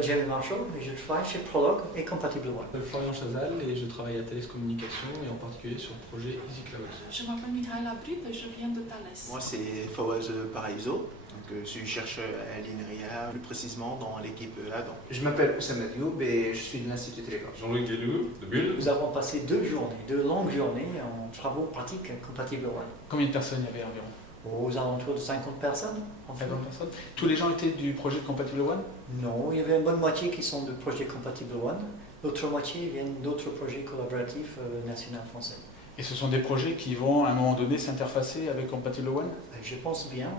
Jerry Marshall et je travaille chez Prolog et Compatible One. Florian Chazal et je travaille à Thales Communication et en particulier sur le projet EasyCloud. Je m'appelle Michaela Brib et je viens de Thales. Moi c'est Fawaz Paraiso, je suis chercheur à l'INRIA, plus précisément dans l'équipe Adam. Je m'appelle Oussama Dioub et je suis de l'Institut Télécom. Jean-Louis Guélou, de Bulle. Nous avons passé 2 journées, 2 longues journées en travaux pratiques Compatible One. Combien de personnes il y avait environ? Aux alentours de 50 personnes. 50 personnes. Tous les gens étaient du projet Compatible One? Non, il y avait une bonne moitié qui sont du projet Compatible One. L'autre moitié viennent d'autres projets collaboratifs nationaux français. Et ce sont des projets qui vont à un moment donné s'interfacer avec Compatible One? Je pense bien,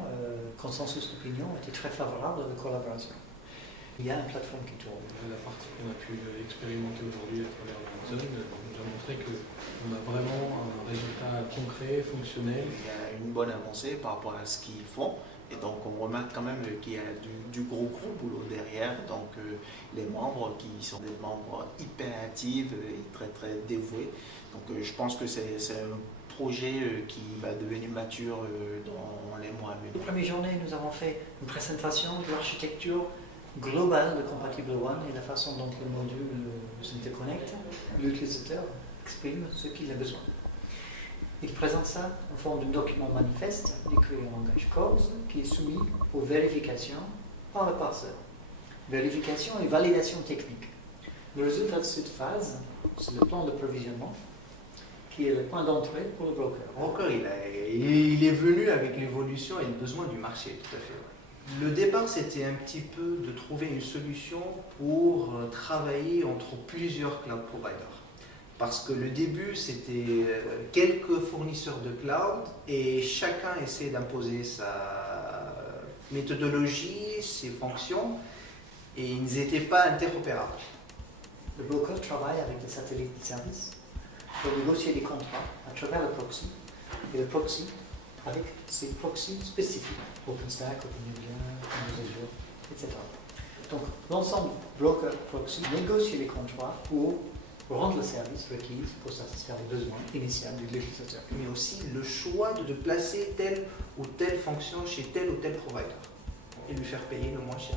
consensus d'opinion était très favorable à la collaboration. Il y a une plateforme qui tourne. La partie qu'on a pu expérimenter aujourd'hui à travers la zone nous a montré qu'on a vraiment un résultat concret, fonctionnel. Il y a une bonne avancée par rapport à ce qu'ils font. Et donc on remarque quand même qu'il y a du gros boulot derrière. Donc les membres qui sont des membres hyper actifs et très dévoués. Donc je pense que c'est un projet qui va devenir mature dans les mois à venir. La première journée, nous avons fait une présentation de l'architecture globale de Compatible One et la façon dont le module s'interconnecte. L'utilisateur exprime ce qu'il a besoin. Il présente ça en forme d'un document manifeste écrit en langage Corse qui est soumis aux vérifications par le parseur. Vérification et validation technique. Le résultat de cette phase, c'est le plan de provisionnement qui est le point d'entrée pour le broker. Encore, il est venu avec l'évolution et le besoin du marché, tout à fait. Le départ, c'était un petit peu de trouver une solution pour travailler entre plusieurs cloud providers. Parce que le début, c'était quelques fournisseurs de cloud et chacun essaie d'imposer sa méthodologie, ses fonctions, et ils n'étaient pas interopérables. Le broker travaille avec les satellites de service pour négocier des contrats à travers le proxy et le proxy avec ses proxys spécifiques, OpenStack, OpenVIA, OpenAzure, etc. Donc l'ensemble broker proxy négocie les contrats pour rendre le service requis pour satisfaire les besoins initiaux de l'utilisateur. Mais aussi le choix de placer telle ou telle fonction chez tel ou tel provider et lui faire payer le moins cher.